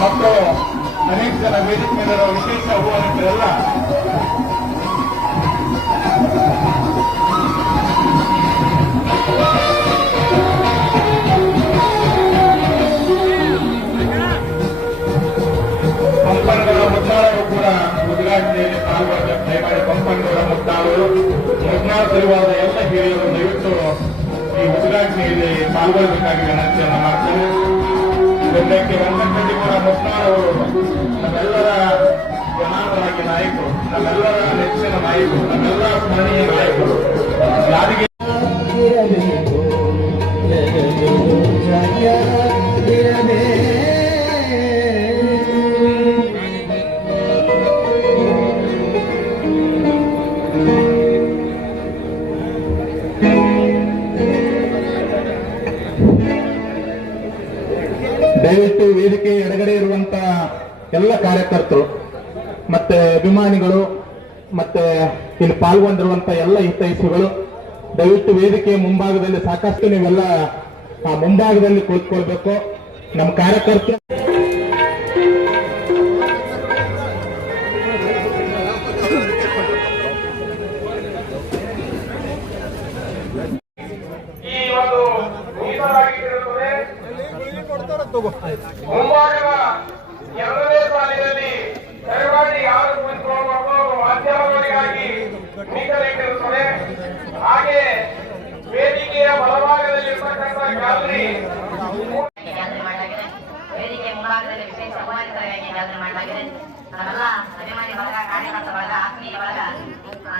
ಮತ್ತು ಅನೇಕ ಜನ ವೇದಿಕೆ ಮೇಲಿರುವ ವಿಶೇಷ ಆಹ್ವಾನಿತರೆಲ್ಲ ಪಂಪನಗೌಡ ಮುದ್ದಾಳರು ಕೂಡ ಉದ್ಘಾಟನೆಯಲ್ಲಿ ಪಾಲ್ಗೊಳ್ಳಬೇಕು. ದಯಮಾಡಿ ಪಂಪನಗೌಡ ಮುದ್ದಾಳರು ಮುದ್ನಾಳ ಪರಿವಾರದ ಎಲ್ಲ ಹಿರಿಯರು ದಯವಿಟ್ಟು ಈ ಉದ್ಘಾಟನೆಯಲ್ಲಿ ಪಾಲ್ಗೊಳ್ಳಬೇಕಾಗಿ ವಿನಂತಿಯನ್ನು ಮಾಡ್ತಾರೆ. ಇದಕ್ಕೆ ವೆಂಕಟರೆಡ್ಡಿಗೌಡ ಮುದ್ನಾಳವರು ನಮ್ಮೆಲ್ಲರ ಜನಾಂಗವಾಗಿ ನಾಯಕರು, ನಮ್ಮೆಲ್ಲರ ನೆಚ್ಚಿನ ನಾಯಕರು, ನಮ್ಮೆಲ್ಲರ ಸ್ಮರಣೀಯ ನಾಯಕರು. ಯಾರಿಗೆ ದಯವಿಟ್ಟು ವೇದಿಕೆ ಎಡಗಡೆ ಇರುವಂತ ಎಲ್ಲ ಕಾರ್ಯಕರ್ತರು ಮತ್ತೆ ಅಭಿಮಾನಿಗಳು ಮತ್ತೆ ಇಲ್ಲಿ ಪಾಲ್ಗೊಂಡಿರುವಂತ ಎಲ್ಲ ಹಿತೈಷಿಗಳು ದಯವಿಟ್ಟು ವೇದಿಕೆಯ ಮುಂಭಾಗದಲ್ಲಿ ಸಾಕಷ್ಟು ನೀವೆಲ್ಲ ಮುಂಭಾಗದಲ್ಲಿ ಕುಳಿತುಕೊಳ್ಬೇಕು. ನಮ್ಮ ಕಾರ್ಯಕರ್ತರು ಮುಂಭಾಗದ ಎರಡನೇ ಸಾಲಿನಲ್ಲಿ ದಯಮಾಡಿ ಯಾರು ಕುಳಿತುಕೊಳ್ಳಬೇಕು ಮಾಧ್ಯಮಗಳಿಗಾಗಿ ಮೀಸಲಿಟ್ಟಿರುತ್ತದೆ. ಹಾಗೆ ವೇದಿಕೆಯ ಬಲಭಾಗದಲ್ಲಿರ್ತಕ್ಕಂಥ ಗ್ಯಾಲರಿ ವೇದಿಕೆ ಮುಂಭಾಗದಲ್ಲಿ ವಿಶೇಷ ಆಹ್ವಾನಿತರಾಗಿ ಗ್ಯಾಲರಿ ಮಾಡಲಾಗಿದೆ. ನಾವೆಲ್ಲ ಅಭಿಮಾನಿ ಬಳಗ, ಕಾರ್ಯಕರ್ತ ಬಳಗ, ಆತ್ಮೀಯ ಬಳಗ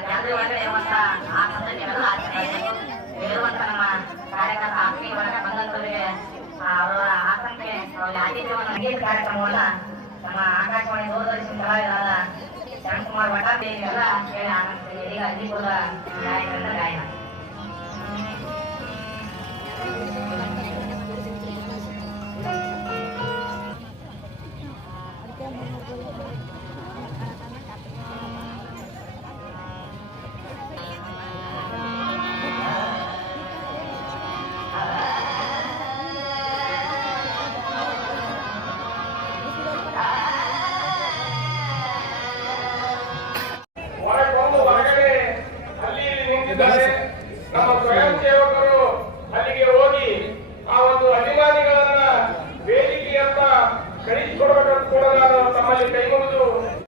ಗ್ಯಾಲರಿ ಒಳಗಡೆ ಇರುವಂತಹ ಆ ಸಂದರ್ಭನೆಲ್ಲ ಇರುವಂತಹ ನಮ್ಮ ಕಾರ್ಯಕರ್ತ ಆತ್ಮೀಯ ಬಳಗ ಬಂದಂತವರಿಗೆ ಅವರ ಆಸನಕ್ಕೆ ಆತಿಥ್ಯವನ್ನು ಸಂಗೀತ ಕಾರ್ಯಕ್ರಮವನ್ನ ನಮ್ಮ ಆಕಾಶವಾಣಿ ದೂರದರ್ಶನ ಕಲಾವಿದರಾದ ಶ್ಯಾಮಕುಮಾರ್ ಭಟ್ಟಾಚಾರ್ಯ ಎಲ್ಲ ಕೇಳಿ ಆನಂದಿಸಿದೆ. ಈಗ ಅಜ್ಜಿಪುರದ ಗಾಯಕರಿಂದ ಗಾಯನ. ಹೊರಗೊಂದು ಹೊರಗಡೆ ಅಲ್ಲಿ ನಿಂತಿದ್ದಾರೆ.